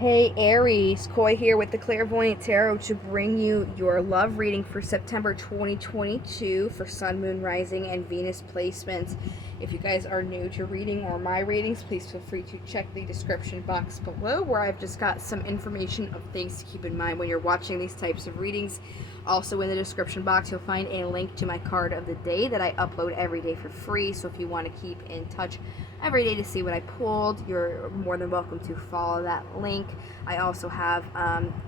Hey Aries, Koi here with the Clairvoyant Tarot to bring you your love reading for September 2022 for Sun, Moon, Rising, and Venus placements. If you guys are new to reading or my readings, please feel free to check the description box below where I've just got some information of things to keep in mind when you're watching these types of readings. Also in the description box, you'll find a link to my card of the day that I upload every day for free. So if you want to keep in touch every day to see what I pulled, you're more than welcome to follow that link. I also have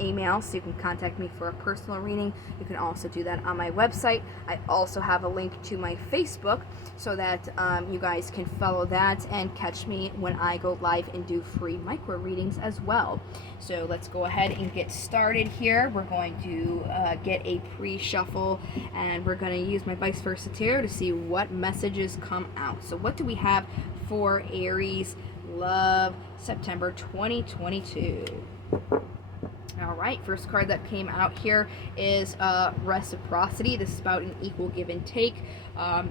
email, so you can contact me for a personal reading. You can also do that on my website. I also have a link to my Facebook so that you guys can follow that and catch me when I go live and do free micro readings as well. So let's go ahead and get started here. We're going to get a pre-shuffle, and we're going to use my vice versa tarot to see what messages come out. So what do we have for Aries love September 2022? All right, first card that came out here is reciprocity. This is about an equal give and take.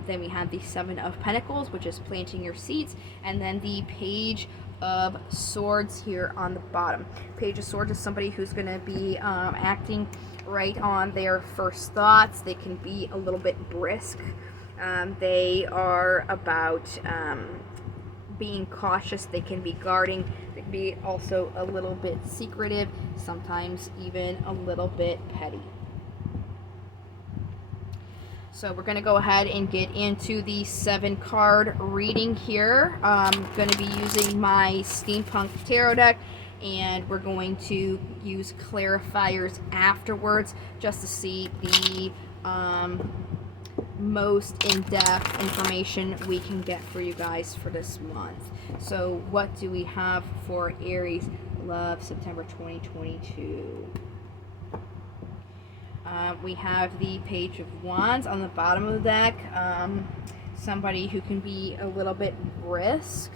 Then we have the Seven of Pentacles, which is planting your seeds, and then the Page of Swords here on the bottom. Page of Swords is somebody who's going to be acting right on their first thoughts. They can be a little bit brisk. They are about being cautious. They can be guarding. They can be also a little bit secretive, sometimes even a little bit petty. So we're going to go ahead and get into the 7-card reading here. I'm going to be using my Steampunk Tarot deck, and we're going to use clarifiers afterwards just to see the most in-depth information we can get for you guys for this month. So what do we have for Aries love September 2022? We have the Page of Wands on the bottom of the deck. Somebody who can be a little bit brisk.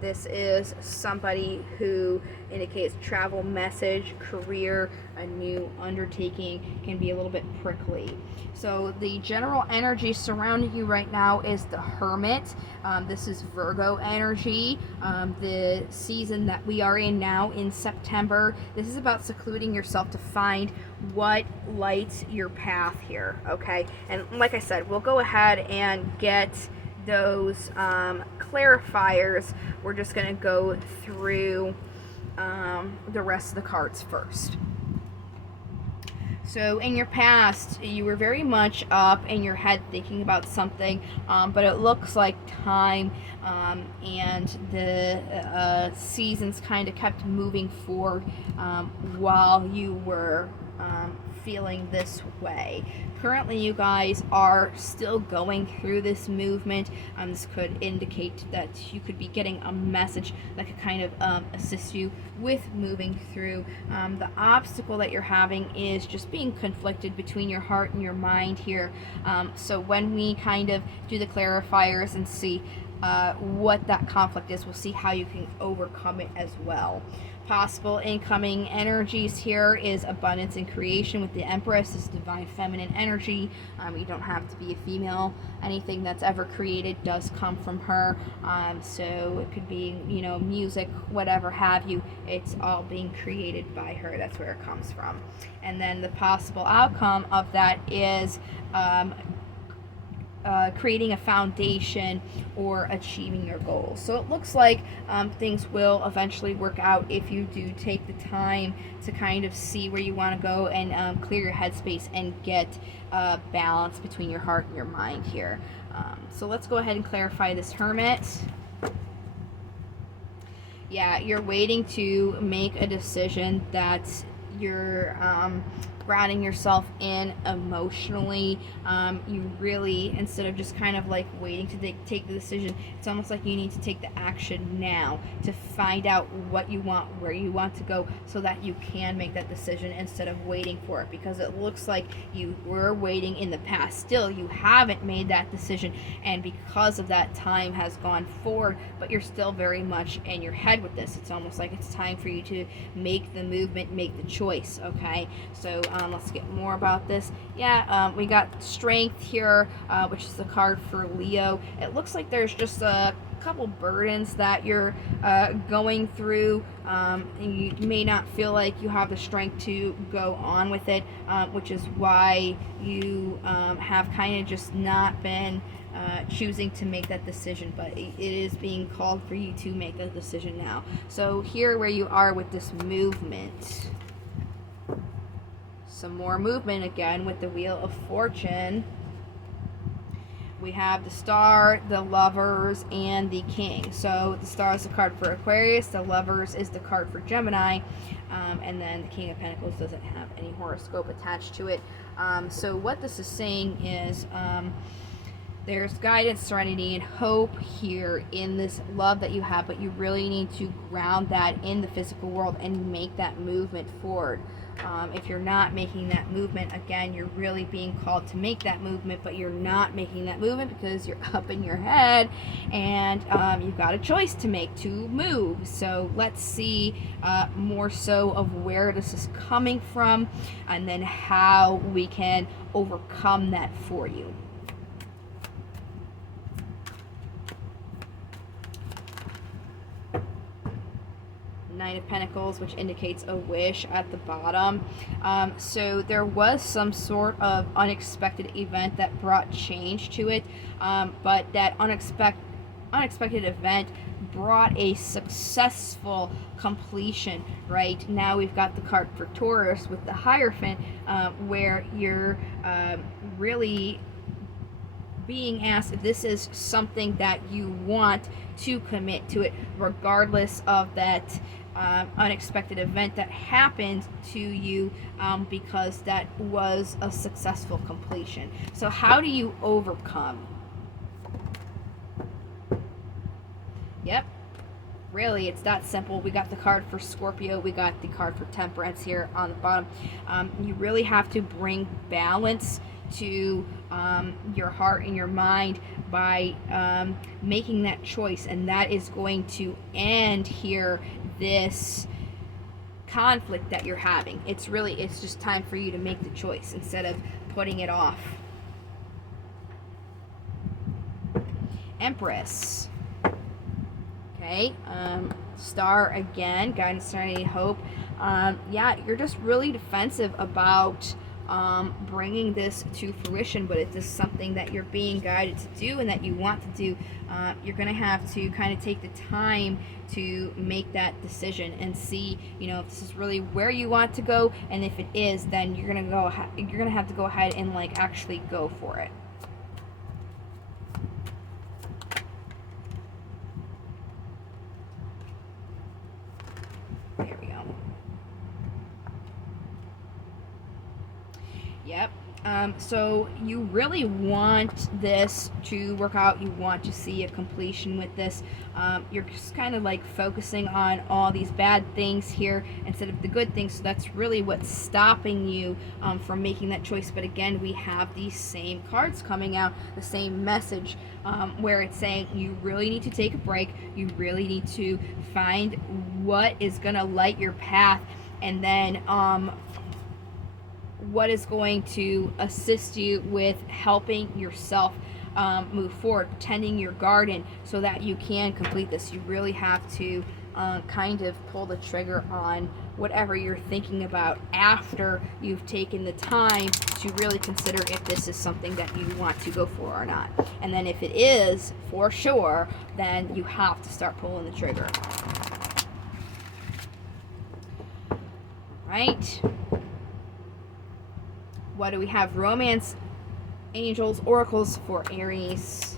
This is somebody who indicates travel, message, career, a new undertaking, can be a little bit prickly. So the general energy surrounding you right now is the Hermit. This is Virgo energy. The season that we are in now in September, this is about secluding yourself to find what lights your path here, okay? And like I said, we'll go ahead and get those clarifiers. We're just going to go through the rest of the cards first. So in your past, you were very much up in your head thinking about something, but it looks like time and the seasons kind of kept moving forward while you were feeling this way. Currently, you guys are still going through this movement. This could indicate that you could be getting a message that could kind of assist you with moving through. The obstacle that you're having is just being conflicted between your heart and your mind here. So when we kind of do the clarifiers and see what that conflict is, we'll see how you can overcome it as well. Possible incoming energies here is abundance and creation with the Empress. This is divine feminine energy. You don't have to be a female. Anything that's ever created does come from her. So it could be, music, whatever have you. It's all being created by her. That's where it comes from. And then the possible outcome of that is creating a foundation or achieving your goals. So it looks like things will eventually work out if you do take the time to kind of see where you want to go and clear your headspace and get balance between your heart and your mind here. So let's go ahead and clarify this Hermit. Yeah, you're waiting to make a decision that you're grounding yourself in emotionally. You really, instead of just kind of like waiting to take the decision, it's almost like you need to take the action now to find out what you want, where you want to go, so that you can make that decision instead of waiting for it, because it looks like you were waiting in the past. Still, you haven't made that decision, and because of that, time has gone forward, but you're still very much in your head with this. It's almost like it's time for you to make the movement, make the choice, okay? So let's get more about this. We got strength here, which is the card for Leo. It looks like there's just a couple burdens that you're going through. And you may not feel like you have the strength to go on with it, which is why you have kind of just not been choosing to make that decision, but it is being called for you to make that decision now. So here where you are with this movement, some more movement again with the Wheel of Fortune. We have the Star, the Lovers, and the King. So the Star is the card for Aquarius, the Lovers is the card for Gemini, and then the King of Pentacles doesn't have any horoscope attached to it. So what this is saying is there's guidance, serenity, and hope here in this love that you have, but you really need to ground that in the physical world and make that movement forward. If you're not making that movement, again, you're really being called to make that movement, but you're not making that movement because you're up in your head and you've got a choice to make to move. So let's see more so of where this is coming from and then how we can overcome that for you. Nine of Pentacles, which indicates a wish at the bottom. So there was some sort of unexpected event that brought change to it, but that unexpected event brought a successful completion. Right now we've got the card for Taurus with the Hierophant, where you're really being asked if this is something that you want to commit to it, regardless of that unexpected event that happened to you, because that was a successful completion. So how do you overcome? Yep, really, it's that simple. We got the card for Scorpio, we got the card for Temperance here on the bottom. You really have to bring balance to your heart and your mind by making that choice, and that is going to end here this conflict that you're having. It's just time for you to make the choice instead of putting it off. Empress. Okay, Star again, guidance, serenity, hope. Yeah, you're just really defensive about bringing this to fruition, but it's just something that you're being guided to do and that you want to do. You're going to have to kind of take the time to make that decision and see, if this is really where you want to go, and if it is, then you're going to have to go ahead and actually go for it. There we go. Yep. So you really want this to work out. You want to see a completion with this. You're just kind of focusing on all these bad things here instead of the good things. So that's really what's stopping you from making that choice. But again, we have these same cards coming out, the same message, where it's saying you really need to take a break. You really need to find what is going to light your path, and then what is going to assist you with helping yourself move forward, tending your garden so that you can complete this. You really have to kind of pull the trigger on whatever you're thinking about after you've taken the time to really consider if this is something that you want to go for or not. And then if it is, for sure, then you have to start pulling the trigger. Right? What do we have? Romance, angels, oracles for Aries.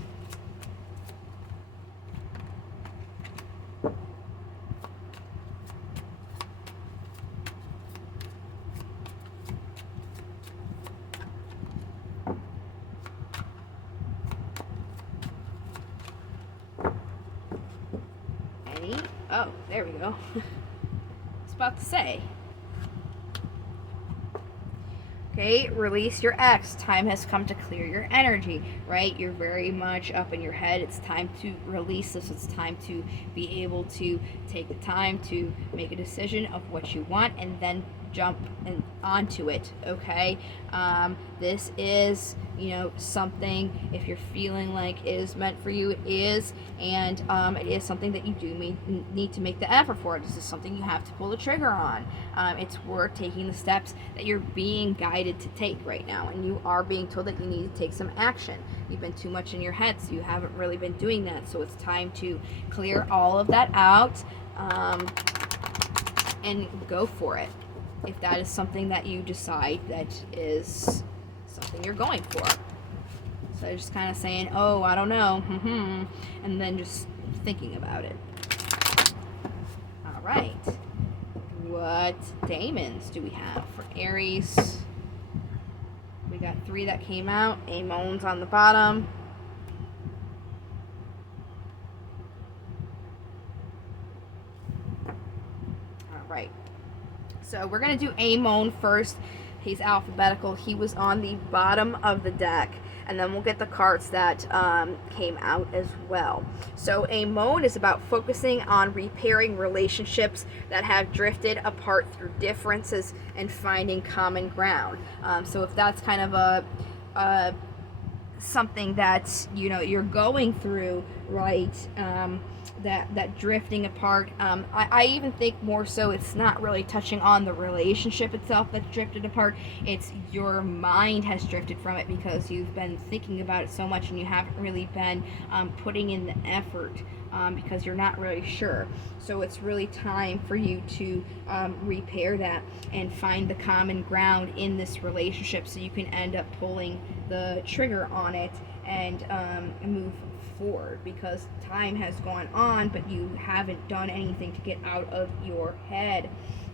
Any? Oh, there we go. I was about to say. Okay, release your ex. Time has come to clear your energy, right? You're very much up in your head. It's time to release this. It's time to be able to take the time to make a decision of what you want and then jump onto it, okay? This is, you know, something, if you're feeling like it is meant for you, it is, and it is something that you do need to make the effort for. This is something you have to pull the trigger on. It's worth taking the steps that you're being guided to take right now, and you are being told that you need to take some action. You've been too much in your head, so you haven't really been doing that, so it's time to clear all of that out, and go for it, if that is something that you decide that is something you're going for. So just kind of saying, oh, I don't know, and then just thinking about it. All right. What daemons do we have for Aries? We got 3 that came out. Amon's on the bottom. All right. So we're going to do Amon first. He's alphabetical. He was on the bottom of the deck. And then we'll get the cards that came out as well. So Amon is about focusing on repairing relationships that have drifted apart through differences and finding common ground. So if that's kind of a something that, you know, you're going through, right, that drifting apart, I even think more so it's not really touching on the relationship itself that's drifted apart. It's your mind has drifted from it because you've been thinking about it so much and you haven't really been putting in the effort, because you're not really sure. So it's really time for you to repair that and find the common ground in this relationship, so you can end up pulling the trigger on it and move forward, because time has gone on but you haven't done anything to get out of your head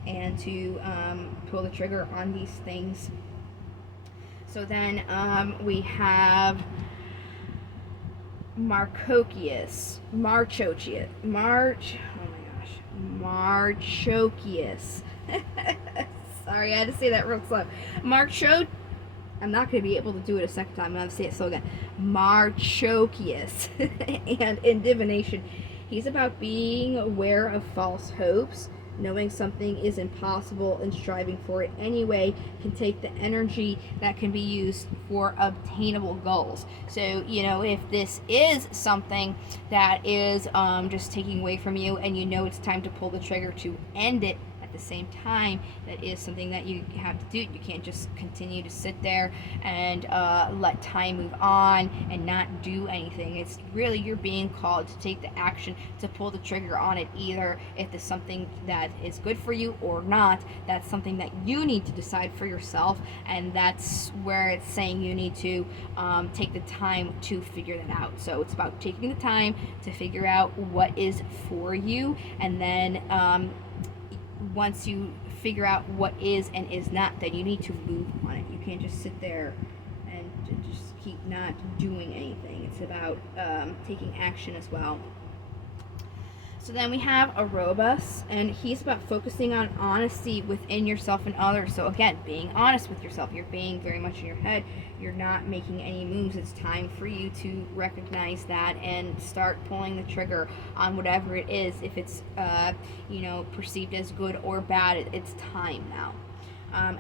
and to pull the trigger on these things. So then we have Marchokius. Sorry, I had to say that real slow. I'm not going to be able to do it a second time. I'm going to say it slow again. Marchokius. And in divination, he's about being aware of false hopes. Knowing something is impossible and striving for it anyway can take the energy that can be used for obtainable goals. So, you know, if this is something that is just taking away from you, and you know it's time to pull the trigger to end it, at the same time, that is something that you have to do. You can't just continue to sit there and let time move on and not do anything. It's really, you're being called to take the action to pull the trigger on it, either if it's something that is good for you or not. That's something that you need to decide for yourself, and that's where it's saying you need to take the time to figure that out. So it's about taking the time to figure out what is for you, and then once you figure out what is and is not, then you need to move on it. You can't just sit there and just keep not doing anything. It's about taking action as well. So then we have Arobus, and he's about focusing on honesty within yourself and others. So again, being honest with yourself. You're being very much in your head. You're not making any moves. It's time for you to recognize that and start pulling the trigger on whatever it is. If it's you know, perceived as good or bad, it's time now.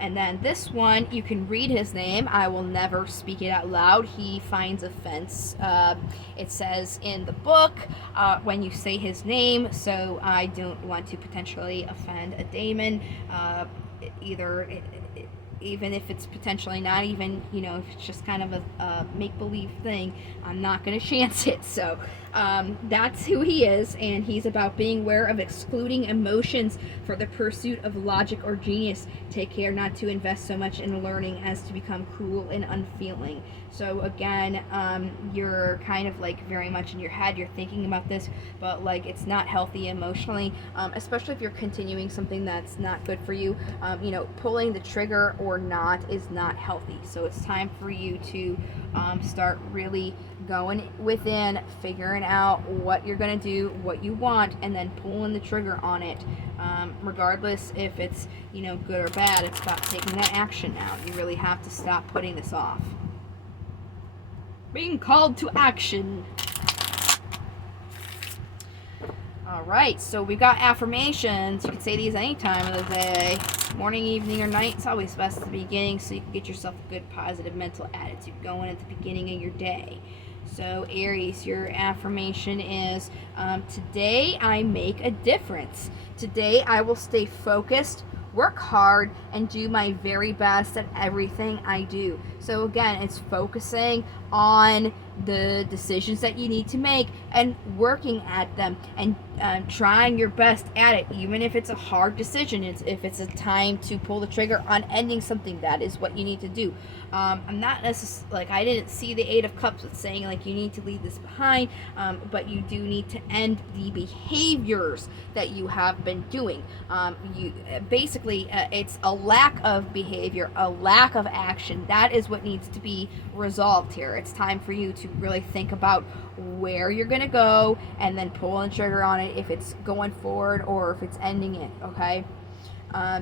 And then this one, you can read his name. I will never speak it out loud. He finds offense. It says in the book when you say his name, so I don't want to potentially offend a daemon, even if it's potentially not even, you know, if it's just kind of a make-believe thing, I'm not going to chance it. So that's who he is, and he's about being aware of excluding emotions for the pursuit of logic or genius. Take care not to invest so much in learning as to become cruel and unfeeling. So again, you're kind of like very much in your head. You're thinking about this, but like it's not healthy emotionally, especially if you're continuing something that's not good for you. You know, pulling the trigger or not is not healthy. So it's time for you to start really going within, figuring out what you're going to do, what you want, and then pulling the trigger on it. Regardless if it's, you know, good or bad, it's about taking that action now. You really have to stop putting this off. Being called to action. All right, so we've got affirmations. You can say these any time of the day, morning, evening, or night. It's always best at the beginning so you can get yourself a good positive mental attitude going at the beginning of your day. So Aries, your affirmation is, today I make a difference. Today I will stay focused, work hard, and do my very best at everything I do. So again, it's focusing on the decisions that you need to make and working at them and trying your best at it, even if it's a hard decision. If it's a time to pull the trigger on ending something, that is what you need to do. I'm not necessarily, like, I didn't see the Eight of Cups with saying like you need to leave this behind, but you do need to end the behaviors that you have been doing. You basically, it's a lack of behavior, a lack of action. That is what needs to be resolved here. It's time for you to really think about where you're going to go and then pull the trigger on it, if it's going forward or if it's ending it. Okay.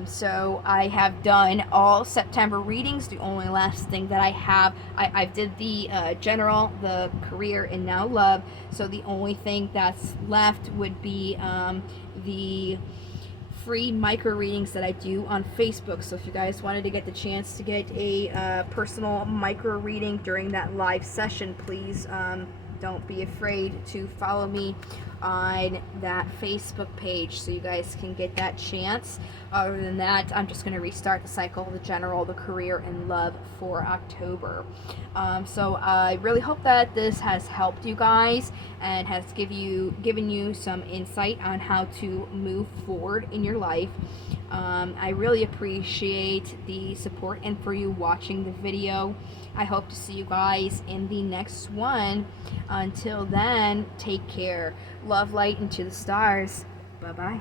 So I have done all September readings. The only last thing that I have, I did the general, the career, and now love. So the only thing that's left would be the free micro readings that I do on Facebook. So if you guys wanted to get the chance to get a personal micro reading during that live session, please don't be afraid to follow me on that Facebook page so you guys can get that chance. Other than that, I'm just going to restart the cycle, the general, the career, and love for October. So I really hope that this has helped you guys and has given you some insight on how to move forward in your life. I really appreciate the support and for you watching the video. I hope to see you guys in the next one. Until then, take care. Love, light, and to the stars. Bye-bye.